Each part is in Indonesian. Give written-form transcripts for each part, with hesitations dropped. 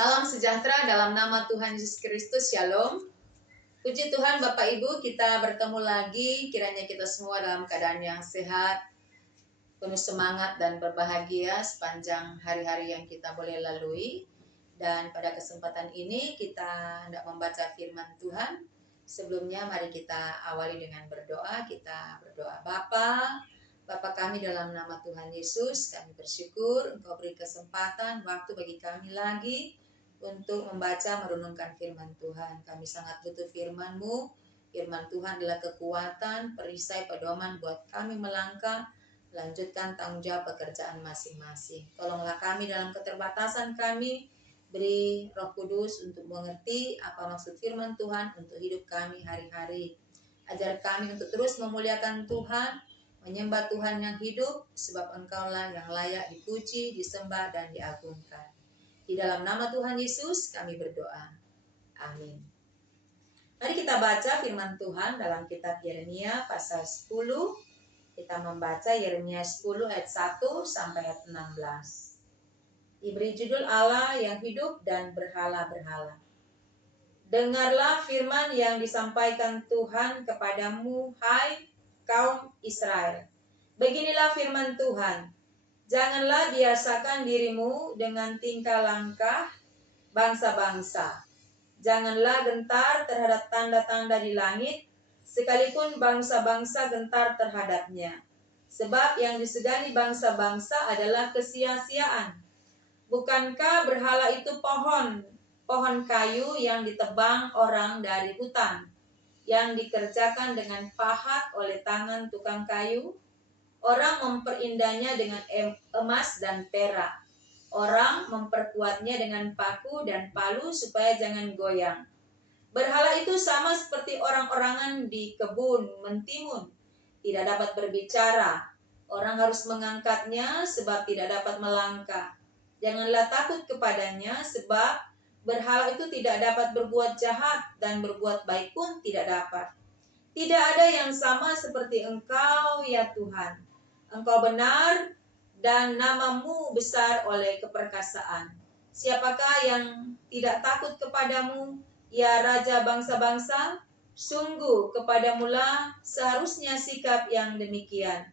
Salam sejahtera dalam nama Tuhan Yesus Kristus. Shalom. Puji Tuhan Bapak Ibu, kita bertemu lagi. Kiranya kita semua dalam keadaan yang sehat, penuh semangat dan berbahagia sepanjang hari-hari yang kita boleh lalui. Dan pada kesempatan ini kita hendak membaca firman Tuhan. Sebelumnya mari kita awali dengan berdoa. Kita berdoa. Bapa kami dalam nama Tuhan Yesus, kami bersyukur Engkau beri kesempatan, waktu bagi kami lagi untuk membaca, merenungkan firman Tuhan. Kami sangat butuh firman-Mu. Firman Tuhan adalah kekuatan, perisai, pedoman buat kami melangkah, lanjutkan tanggung jawab pekerjaan masing-masing. Tolonglah kami dalam keterbatasan kami, beri Roh Kudus untuk mengerti apa maksud firman Tuhan untuk hidup kami hari-hari. Ajar kami untuk terus memuliakan Tuhan, menyembah Tuhan yang hidup, sebab Engkaulah yang layak dipuji, disembah, dan diagungkan. Di dalam nama Tuhan Yesus kami berdoa. Amin. Mari kita baca firman Tuhan dalam kitab Yeremia pasal 10. Kita membaca Yeremia 10 ayat 1 sampai ayat 16. Diberi judul Allah yang hidup dan berhala-berhala. Dengarlah firman yang disampaikan Tuhan kepadamu, hai kaum Israel. Beginilah firman Tuhan. Janganlah biasakan dirimu dengan tingkah langkah bangsa-bangsa. Janganlah gentar terhadap tanda-tanda di langit, sekalipun bangsa-bangsa gentar terhadapnya. Sebab yang disegani bangsa-bangsa adalah kesia-siaan. Bukankah berhala itu pohon kayu yang ditebang orang dari hutan, yang dikerjakan dengan pahat oleh tangan tukang kayu? Orang memperindahnya dengan emas dan perak. Orang memperkuatnya dengan paku dan palu supaya jangan goyang. Berhala itu sama seperti orang-orangan di kebun mentimun, tidak dapat berbicara. Orang harus mengangkatnya sebab tidak dapat melangkah. Janganlah takut kepadanya, sebab berhala itu tidak dapat berbuat jahat dan berbuat baik pun tidak dapat. Tidak ada yang sama seperti Engkau, ya Tuhan. Engkau benar dan namamu besar oleh keperkasaan. Siapakah yang tidak takut kepadamu, ya Raja bangsa-bangsa? Sungguh kepadamulah seharusnya sikap yang demikian.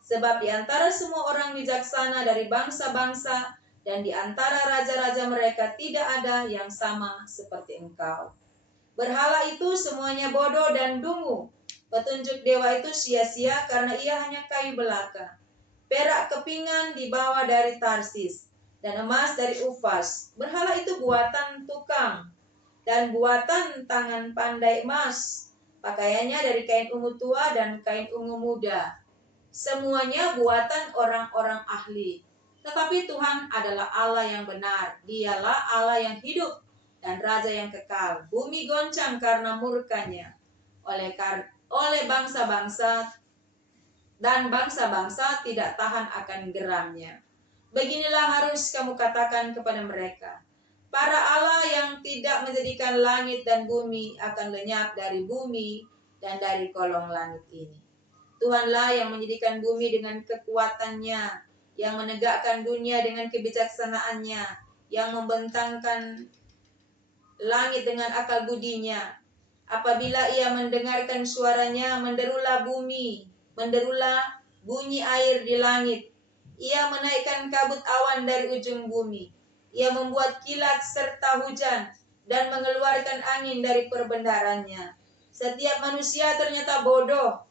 Sebab di antara semua orang bijaksana dari bangsa-bangsa dan di antara raja-raja mereka tidak ada yang sama seperti Engkau. Berhala itu semuanya bodoh dan dungu. Petunjuk dewa itu sia-sia karena ia hanya kayu belaka. Perak kepingan dibawa dari Tarsis dan emas dari Ufas. Berhala itu buatan tukang dan buatan tangan pandai emas. Pakaiannya dari kain ungu tua dan kain ungu muda. Semuanya buatan orang-orang ahli. Tetapi Tuhan adalah Allah yang benar. Dialah Allah yang hidup dan Raja yang kekal. Bumi goncang karena murkanya oleh bangsa-bangsa, dan bangsa-bangsa tidak tahan akan geramnya. Beginilah harus kamu katakan kepada mereka. Para Allah yang tidak menjadikan langit dan bumi akan lenyap dari bumi dan dari kolong langit ini. Tuhanlah yang menjadikan bumi dengan kekuatannya, yang menegakkan dunia dengan kebijaksanaannya, yang membentangkan langit dengan akal budinya. Apabila ia mendengarkan suaranya, menderulah bumi, menderulah bunyi air di langit. Ia menaikkan kabut awan dari ujung bumi. Ia membuat kilat serta hujan dan mengeluarkan angin dari perbendaharanya. Setiap manusia ternyata bodoh,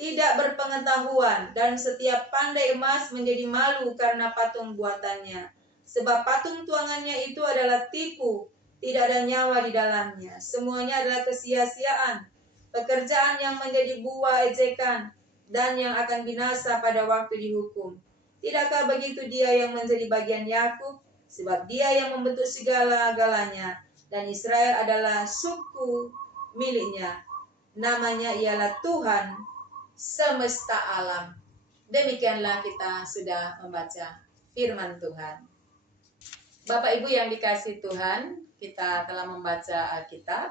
tidak berpengetahuan, dan setiap pandai emas menjadi malu karena patung buatannya. Sebab patung tuangannya itu adalah tipu, tidak ada nyawa di dalamnya. Semuanya adalah kesia-siaan, pekerjaan yang menjadi buah ejekan, dan yang akan binasa pada waktu dihukum. Tidakkah begitu dia yang menjadi bagian Yakub? Sebab dia yang membentuk segala-galanya, dan Israel adalah suku miliknya. Namanya ialah Tuhan semesta alam. Demikianlah kita sudah membaca firman Tuhan. Bapak Ibu yang dikasihi Tuhan, kita telah membaca Alkitab,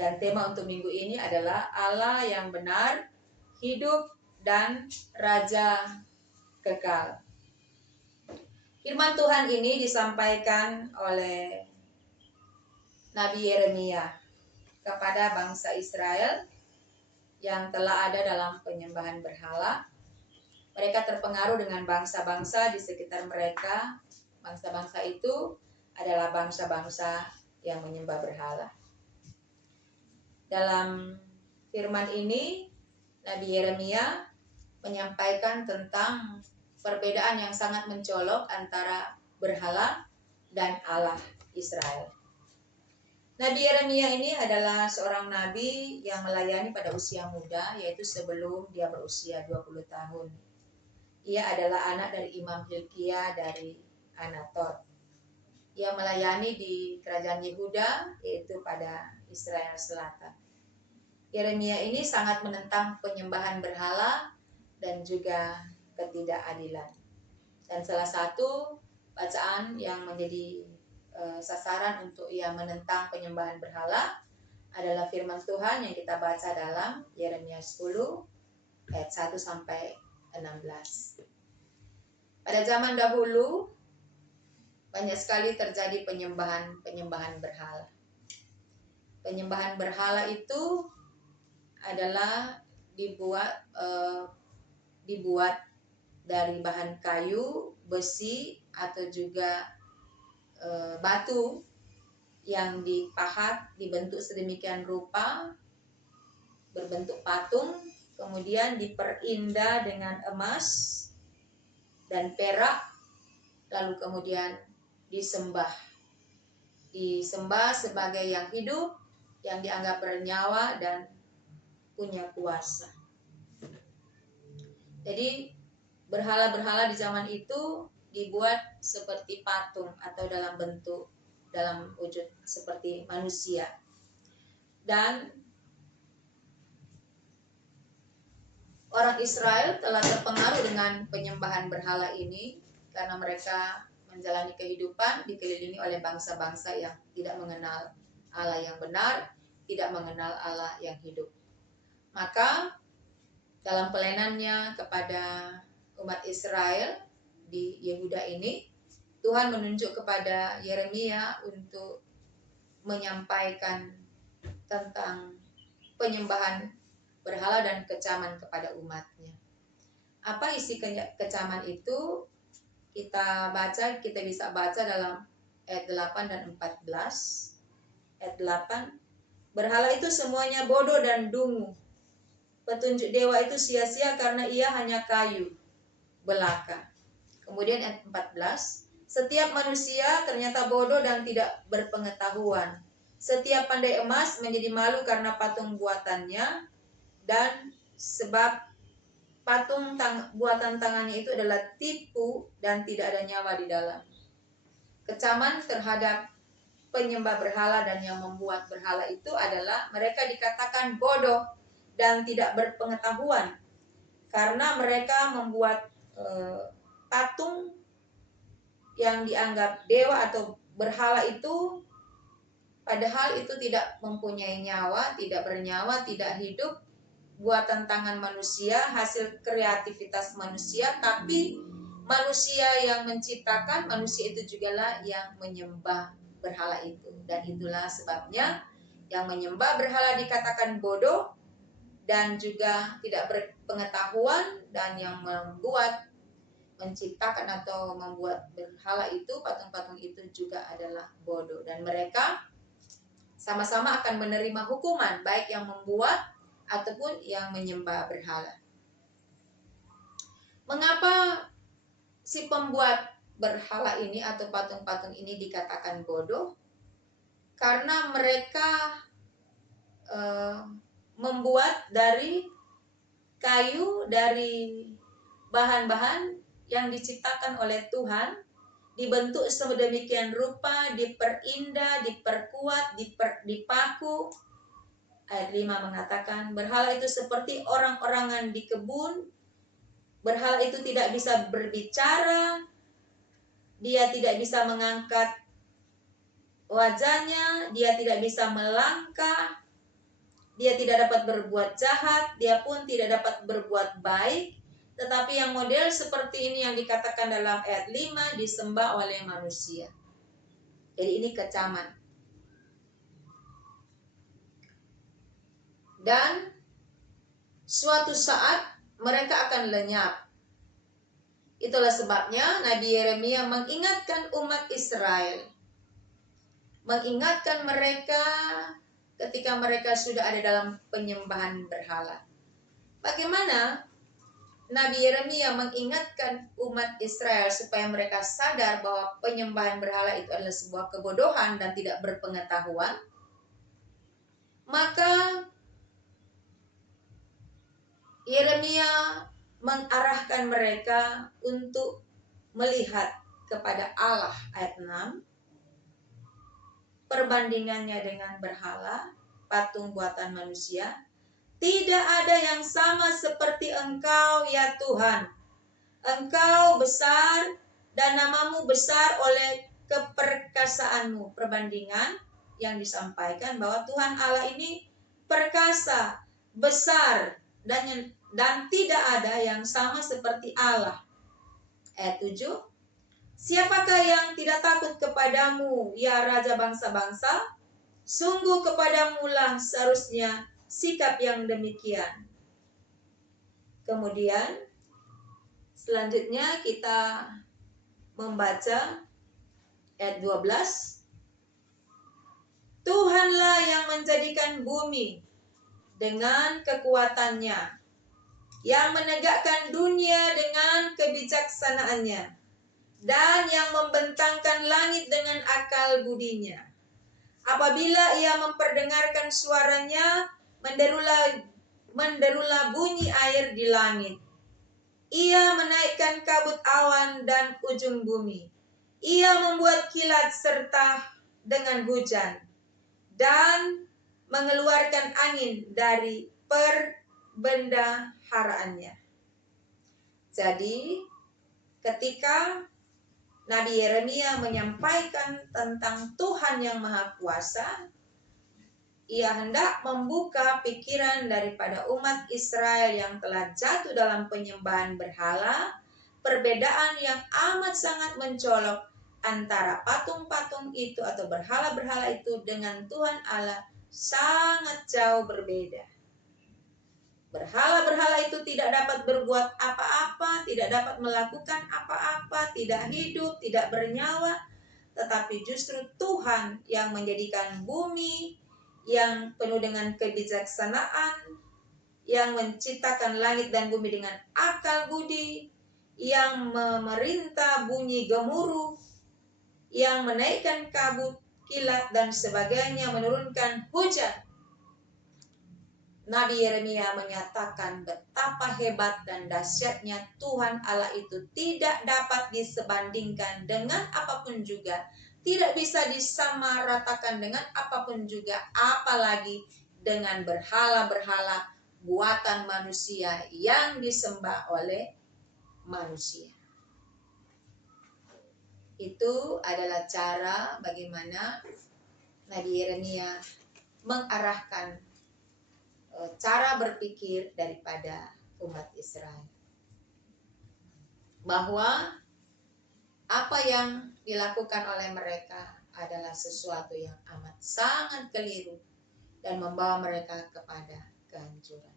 dan tema untuk minggu ini adalah Allah yang benar, hidup, dan Raja kekal. Firman Tuhan ini disampaikan oleh Nabi Yeremia kepada bangsa Israel yang telah ada dalam penyembahan berhala. Mereka terpengaruh dengan bangsa-bangsa di sekitar mereka. Bangsa-bangsa itu adalah bangsa-bangsa yang menyembah berhala. Dalam firman ini, Nabi Yeremia menyampaikan tentang perbedaan yang sangat mencolok antara berhala dan Allah Israel. Nabi Yeremia ini adalah seorang nabi yang melayani pada usia muda, yaitu sebelum dia berusia 20 tahun. Ia adalah anak dari Imam Hilkiah dari Anatot. Ia melayani di kerajaan Yehuda, yaitu pada Israel Selatan. Yeremia ini sangat menentang penyembahan berhala dan juga ketidakadilan. Dan salah satu bacaan yang menjadi sasaran untuk ia menentang penyembahan berhala adalah firman Tuhan yang kita baca dalam Yeremia 10 ayat 1 sampai 16. Pada zaman dahulu banyak sekali terjadi penyembahan berhala. Penyembahan berhala itu adalah dibuat dari bahan kayu, besi atau juga batu yang dipahat, dibentuk sedemikian rupa, berbentuk patung, kemudian diperindah dengan emas dan perak, lalu kemudian disembah sebagai yang hidup, yang dianggap bernyawa dan punya kuasa. Jadi berhala-berhala di zaman itu dibuat seperti patung atau dalam wujud seperti manusia. Dan orang Israel telah terpengaruh dengan penyembahan berhala ini karena mereka menjalani kehidupan dikelilingi oleh bangsa-bangsa yang tidak mengenal Allah yang benar, tidak mengenal Allah yang hidup. Maka dalam pelayanannya kepada umat Israel di Yehuda ini, Tuhan menunjuk kepada Yeremia untuk menyampaikan tentang penyembahan berhala dan kecaman kepada umatnya. Apa isi kecaman itu? Kita bisa baca dalam ayat 8 dan 14. Ayat 8, berhala itu semuanya bodoh dan dungu. Petunjuk dewa itu sia-sia karena ia hanya kayu belaka. Kemudian ayat 14, setiap manusia ternyata bodoh dan tidak berpengetahuan. Setiap pandai emas menjadi malu karena patung buatannya, dan sebab patung buatan tangannya itu adalah tipu dan tidak ada nyawa di dalam. Kecaman terhadap penyembah berhala dan yang membuat berhala itu adalah mereka dikatakan bodoh dan tidak berpengetahuan karena mereka membuat patung yang dianggap dewa atau berhala itu, padahal itu tidak mempunyai nyawa, tidak bernyawa, tidak hidup, buatan tangan manusia, hasil kreativitas manusia, tapi manusia yang menciptakan, manusia itu juga lah yang menyembah berhala itu. Dan itulah sebabnya yang menyembah berhala dikatakan bodoh dan juga tidak berpengetahuan, dan yang menciptakan atau membuat berhala itu, patung-patung itu juga adalah bodoh. Dan mereka sama-sama akan menerima hukuman, baik yang membuat ataupun yang menyembah berhala. Mengapa si pembuat berhala ini atau patung-patung ini dikatakan bodoh? Karena mereka membuat dari kayu, dari bahan-bahan yang diciptakan oleh Tuhan, dibentuk sedemikian rupa, diperindah, diperkuat, dipaku. Ayat 5 mengatakan, berhala itu seperti orang-orangan di kebun. Berhala itu tidak bisa berbicara, dia tidak bisa mengangkat wajahnya, dia tidak bisa melangkah, dia tidak dapat berbuat jahat, dia pun tidak dapat berbuat baik. Tetapi yang model seperti ini yang dikatakan dalam ayat 5 disembah oleh manusia. Jadi ini kecaman. Dan suatu saat mereka akan lenyap. Itulah sebabnya Nabi Yeremia mengingatkan umat Israel. Mengingatkan mereka ketika mereka sudah ada dalam penyembahan berhala. Bagaimana Nabi Yeremia mengingatkan umat Israel supaya mereka sadar bahwa penyembahan berhala itu adalah sebuah kebodohan dan tidak berpengetahuan? Maka Yeremia mengarahkan mereka untuk melihat kepada Allah, ayat 6, perbandingannya dengan berhala, patung buatan manusia. Tidak ada yang sama seperti Engkau ya Tuhan. Engkau besar dan namamu besar oleh keperkasaanmu. Perbandingan yang disampaikan bahwa Tuhan Allah ini perkasa, besar, dan tidak ada yang sama seperti Allah. Ayat 7. Siapakah yang tidak takut kepadamu, ya Raja bangsa-bangsa? Sungguh kepadamulah seharusnya sikap yang demikian. Kemudian selanjutnya kita membaca ayat 12. Tuhanlah yang menjadikan bumi dengan kekuatannya, yang menegakkan dunia dengan kebijaksanaannya, dan yang membentangkan langit dengan akal budinya. Apabila ia memperdengarkan suaranya, menderulah bunyi air di langit. Ia menaikkan kabut awan dan ujung bumi. Ia membuat kilat serta dengan hujan, dan mengeluarkan angin dari perbendaharaannya. Jadi, ketika Nabi Yeremia menyampaikan tentang Tuhan yang Maha Kuasa, ia hendak membuka pikiran daripada umat Israel yang telah jatuh dalam penyembahan berhala, perbedaan yang amat sangat mencolok antara patung-patung itu atau berhala-berhala itu dengan Tuhan Allah sangat jauh berbeda. Berhala-berhala itu tidak dapat berbuat apa-apa, tidak dapat melakukan apa-apa, tidak hidup, tidak bernyawa, tetapi justru Tuhan yang menjadikan bumi yang penuh dengan kebijaksanaan, yang menciptakan langit dan bumi dengan akal budi, yang memerintah bunyi gemuruh, yang menaikkan kabut, kilat dan sebagainya, menurunkan hujan. Nabi Yeremia menyatakan betapa hebat dan dahsyatnya Tuhan Allah itu tidak dapat disebandingkan dengan apapun juga, tidak bisa disamaratakan dengan apapun juga, apalagi dengan berhala-berhala buatan manusia yang disembah oleh manusia. Itu adalah cara bagaimana Nabi Yeremia mengarahkan cara berpikir daripada umat Israel, bahwa apa yang dilakukan oleh mereka adalah sesuatu yang amat sangat keliru dan membawa mereka kepada kehancuran.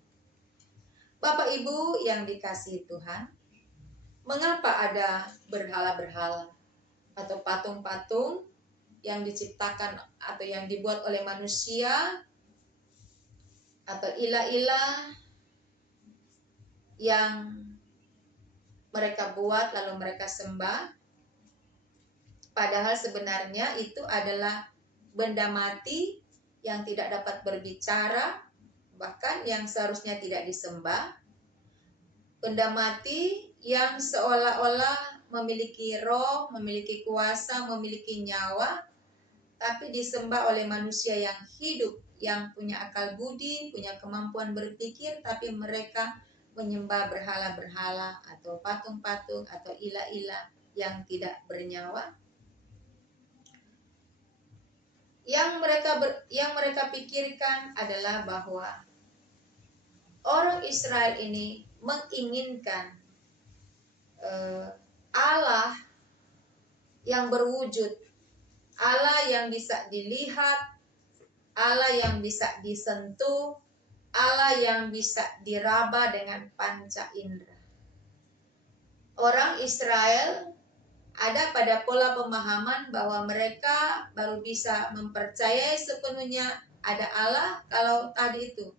Bapak Ibu yang dikasihi Tuhan, mengapa ada berhala-berhala atau patung-patung yang diciptakan atau yang dibuat oleh manusia, atau ilah-ilah yang mereka buat lalu mereka sembah? Padahal sebenarnya itu adalah benda mati yang tidak dapat berbicara, bahkan yang seharusnya tidak disembah. Benda mati yang seolah-olah memiliki roh, memiliki kuasa, memiliki nyawa, tapi disembah oleh manusia yang hidup, yang punya akal budi, punya kemampuan berpikir, tapi mereka menyembah berhala-berhala atau patung-patung atau ilah-ilah yang tidak bernyawa. Yang mereka pikirkan adalah bahwa orang Israel ini menginginkan Allah yang berwujud, Allah yang bisa dilihat, Allah yang bisa disentuh, Allah yang bisa diraba dengan panca indera. Orang Israel ada pada pola pemahaman bahwa mereka baru bisa mempercayai sepenuhnya ada Allah kalau tadi itu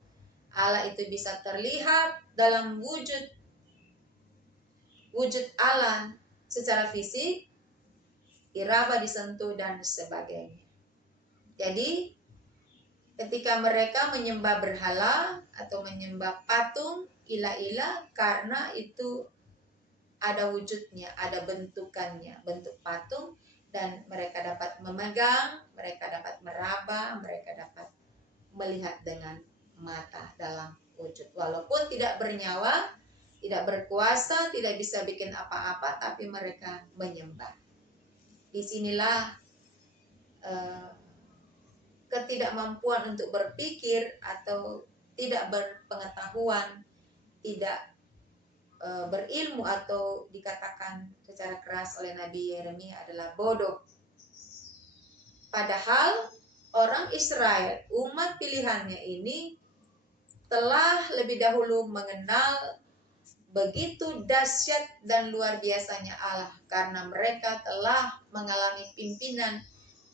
Allah itu bisa terlihat dalam wujud Allah secara fisik, diraba, disentuh dan sebagainya. Jadi ketika mereka menyembah berhala atau menyembah patung, ilah-ilah, karena itu ada wujudnya, ada bentukannya, bentuk patung, dan mereka dapat memegang, mereka dapat meraba, mereka dapat melihat dengan mata dalam wujud. Walaupun tidak bernyawa, tidak berkuasa, tidak bisa bikin apa-apa, tapi mereka menyembah. Disinilah ketidakmampuan untuk berpikir atau tidak berpengetahuan, tidak berilmu atau dikatakan secara keras oleh Nabi Yeremia adalah bodoh. Padahal orang Israel, umat pilihannya ini telah lebih dahulu mengenal begitu dahsyat dan luar biasanya Allah, karena mereka telah mengalami pimpinan,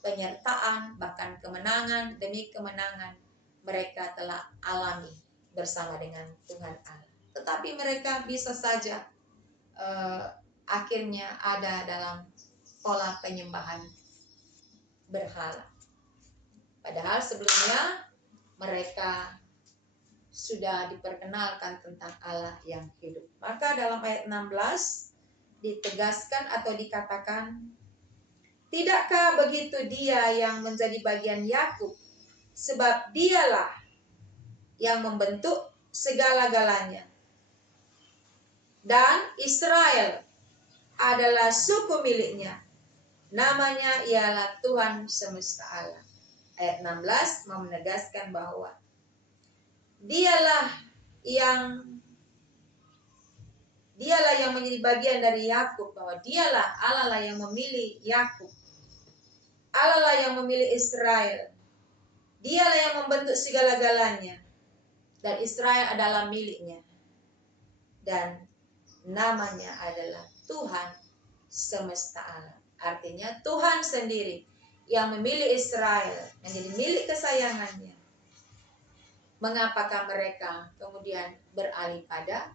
penyertaan, bahkan kemenangan demi kemenangan mereka telah alami bersama dengan Tuhan Allah. Tetapi mereka bisa saja akhirnya ada dalam pola penyembahan berhala. Padahal sebelumnya mereka sudah diperkenalkan tentang Allah yang hidup. Maka dalam ayat 16 ditegaskan atau dikatakan, tidakkah begitu Dia yang menjadi bagian Yakub, sebab Dialah yang membentuk segala-galanya. Dan Israel adalah suku miliknya. Namanya ialah Tuhan semesta alam. Ayat 16 menegaskan bahwa Dialah yang menjadi bagian dari Yakub, bahwa Dialah Allah lah yang memilih Yakub. Allah lah yang memilih Israel. Dialah yang membentuk segala-galanya. Dan Israel adalah miliknya. Dan namanya adalah Tuhan semesta alam. Artinya Tuhan sendiri yang memilih Israel menjadi milik kesayangannya. Mengapakah mereka kemudian beralih pada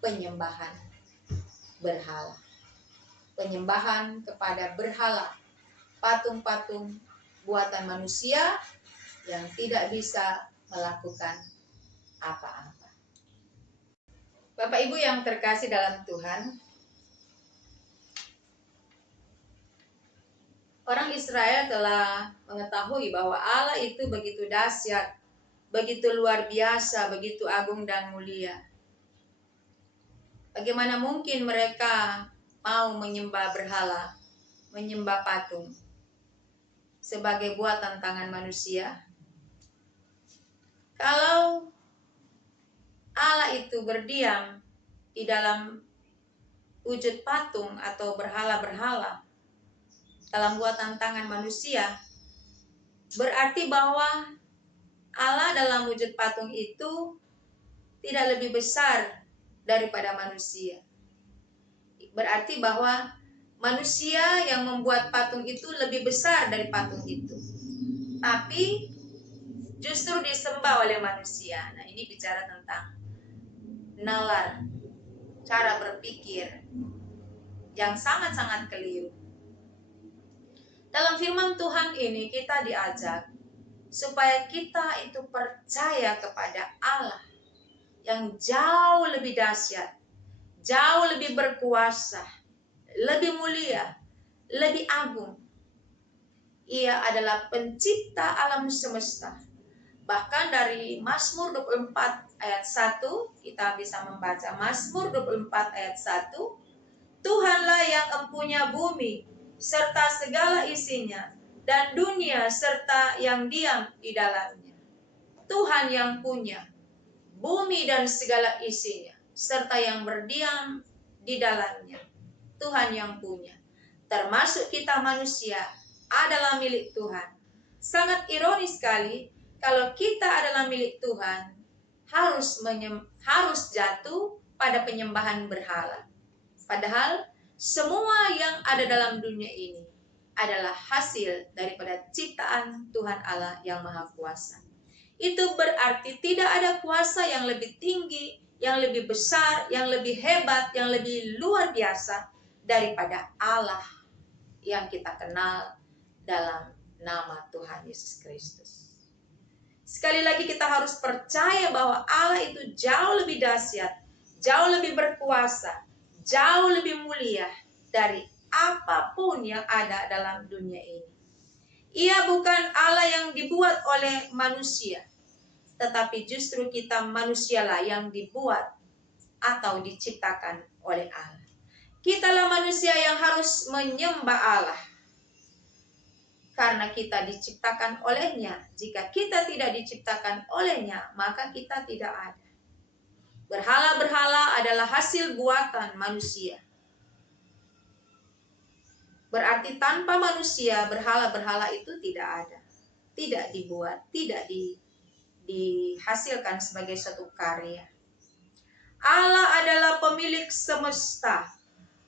penyembahan berhala? Penyembahan kepada berhala, patung-patung buatan manusia yang tidak bisa melakukan apa-apa. Bapak Ibu yang terkasih dalam Tuhan, orang Israel telah mengetahui bahwa Allah itu begitu dahsyat, begitu luar biasa, begitu agung dan mulia. Bagaimana mungkin mereka mau menyembah berhala, menyembah patung sebagai buatan tangan manusia? Kalau Allah itu berdiam di dalam wujud patung atau berhala-berhala dalam buatan tangan manusia, berarti bahwa Allah dalam wujud patung itu tidak lebih besar daripada manusia. Berarti bahwa manusia yang membuat patung itu lebih besar dari patung itu, tapi justru disembah oleh manusia. Nah, ini bicara tentang nalar, cara berpikir yang sangat-sangat keliru. Dalam firman Tuhan ini kita diajak supaya kita itu percaya kepada Allah yang jauh lebih dahsyat, jauh lebih berkuasa, lebih mulia, lebih agung. Ia adalah pencipta alam semesta. Bahkan dari Mazmur 24 ayat 1 kita bisa membaca Mazmur 24 ayat 1, Tuhanlah yang empunya bumi serta segala isinya dan dunia serta yang diam di dalamnya. Tuhan yang punya bumi dan segala isinya serta yang berdiam di dalamnya. Tuhan yang punya. Termasuk kita manusia adalah milik Tuhan. Sangat ironis sekali kalau kita adalah milik Tuhan harus jatuh pada penyembahan berhala. Padahal semua yang ada dalam dunia ini adalah hasil daripada ciptaan Tuhan Allah yang Maha Kuasa. Itu berarti tidak ada kuasa yang lebih tinggi, yang lebih besar, yang lebih hebat, yang lebih luar biasa daripada Allah yang kita kenal dalam nama Tuhan Yesus Kristus. Sekali lagi kita harus percaya bahwa Allah itu jauh lebih dahsyat, jauh lebih berkuasa, jauh lebih mulia dari apapun yang ada dalam dunia ini. Ia bukan Allah yang dibuat oleh manusia, tetapi justru kita manusialah yang dibuat atau diciptakan oleh Allah. Kitalah manusia yang harus menyembah Allah karena kita diciptakan olehnya. Jika kita tidak diciptakan olehnya, maka kita tidak ada. Berhala-berhala adalah hasil buatan manusia. Berarti tanpa manusia, berhala-berhala itu tidak ada. Tidak dibuat, tidak dihasilkan sebagai suatu karya. Allah adalah pemilik semesta.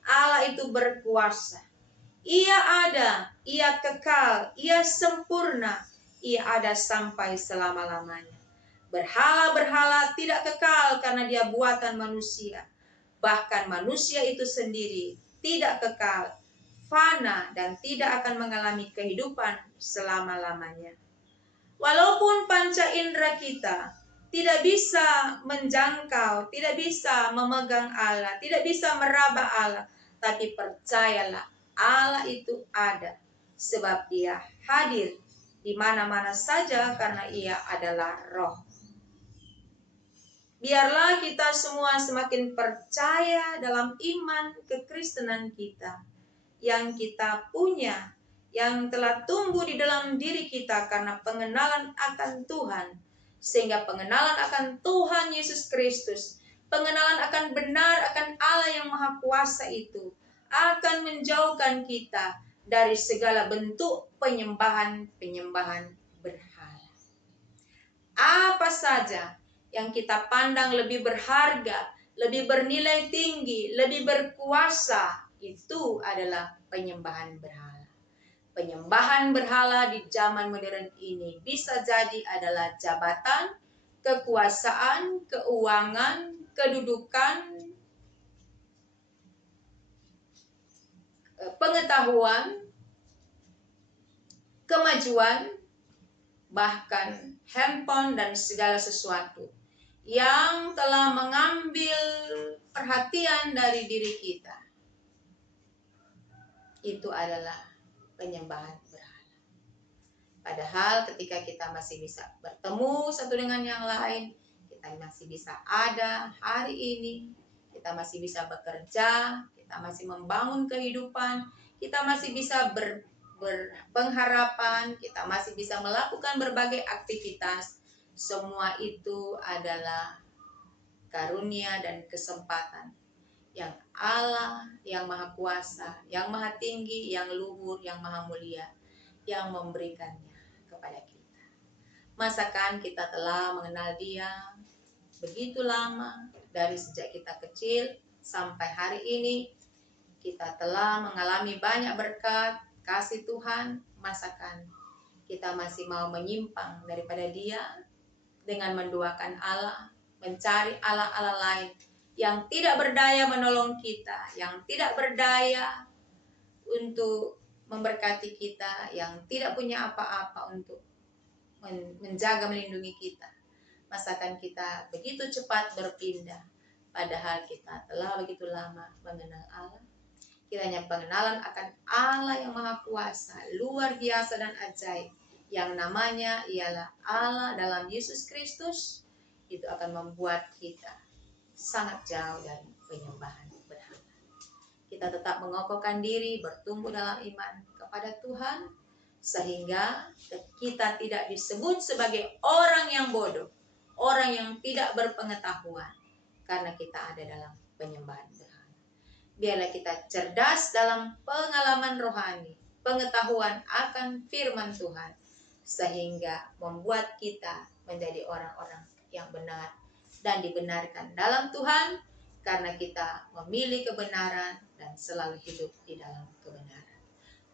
Allah itu berkuasa. Ia ada, ia kekal, ia sempurna, ia ada sampai selama-lamanya. Berhala-berhala tidak kekal karena dia buatan manusia. Bahkan manusia itu sendiri tidak kekal, fana, dan tidak akan mengalami kehidupan selama-lamanya. Walaupun panca indera kita tidak bisa menjangkau, tidak bisa memegang Allah, tidak bisa meraba Allah, tapi percayalah, Allah itu ada sebab Dia hadir di mana-mana saja karena Ia adalah Roh. Biarlah kita semua semakin percaya dalam iman kekristenan kita yang kita punya, yang telah tumbuh di dalam diri kita karena pengenalan akan Tuhan, sehingga pengenalan akan Tuhan Yesus Kristus, pengenalan akan benar akan Allah yang Maha Kuasa itu akan menjauhkan kita dari segala bentuk penyembahan berhala. Apa saja yang kita pandang lebih berharga, lebih bernilai tinggi, lebih berkuasa, itu adalah penyembahan berhala. Penyembahan berhala di zaman modern ini bisa jadi adalah jabatan, kekuasaan, keuangan, kedudukan, pengetahuan, kemajuan, bahkan handphone dan segala sesuatu yang telah mengambil perhatian dari diri kita. Itu adalah penyembahan berhala. Padahal ketika kita masih bisa bertemu satu dengan yang lain, kita masih bisa ada hari ini, kita masih bisa bekerja, kita masih membangun kehidupan, kita masih bisa berpengharapan, kita masih bisa melakukan berbagai aktivitas. Semua itu adalah karunia dan kesempatan yang Allah yang Maha Kuasa, yang Maha Tinggi, yang luhur, yang Maha Mulia, yang memberikannya kepada kita. Masakan kita telah mengenal Dia begitu lama, dari sejak kita kecil sampai hari ini, kita telah mengalami banyak berkat, kasih Tuhan. Masakan kita masih mau menyimpang daripada Dia dengan menduakan Allah, mencari Allah-Allah lain yang tidak berdaya menolong kita, yang tidak berdaya untuk memberkati kita, yang tidak punya apa-apa untuk menjaga melindungi kita. Masakan kita begitu cepat berpindah, padahal kita telah begitu lama mengenal Allah. Kiranya pengenalan akan Allah yang Maha Kuasa, luar biasa dan ajaib, yang namanya ialah Allah dalam Yesus Kristus, itu akan membuat kita sangat jauh dari penyembahan berhala. Kita tetap mengokohkan diri, bertumbuh dalam iman kepada Tuhan, sehingga kita tidak disebut sebagai orang yang bodoh, orang yang tidak berpengetahuan, karena kita ada dalam penyembahan berhala. Biarlah kita cerdas dalam pengalaman rohani, pengetahuan akan firman Tuhan, sehingga membuat kita menjadi orang-orang yang benar dan dibenarkan dalam Tuhan, karena kita memilih kebenaran dan selalu hidup di dalam kebenaran.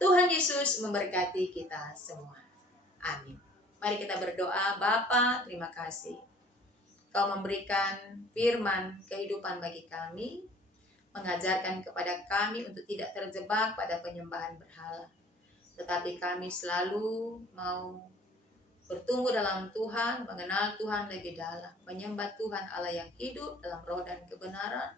Tuhan Yesus memberkati kita semua. Amin. Mari kita berdoa. Bapa, terima kasih. Kau memberikan firman kehidupan bagi kami, mengajarkan kepada kami untuk tidak terjebak pada penyembahan berhala. Tetapi kami selalu mau bertumbuh dalam Tuhan, mengenal Tuhan lebih dalam, menyembah Tuhan Allah yang hidup dalam roh dan kebenaran,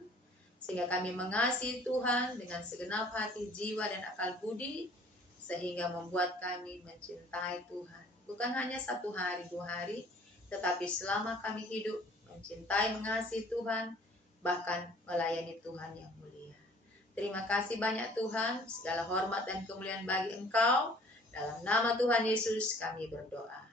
sehingga kami mengasihi Tuhan dengan segenap hati, jiwa, dan akal budi, sehingga membuat kami mencintai Tuhan. Bukan hanya 1 hari, 2 hari, tetapi selama kami hidup, mencintai, mengasihi Tuhan, bahkan melayani Tuhan yang mulia. Terima kasih banyak Tuhan, segala hormat dan kemuliaan bagi Engkau. Dalam nama Tuhan Yesus kami berdoa.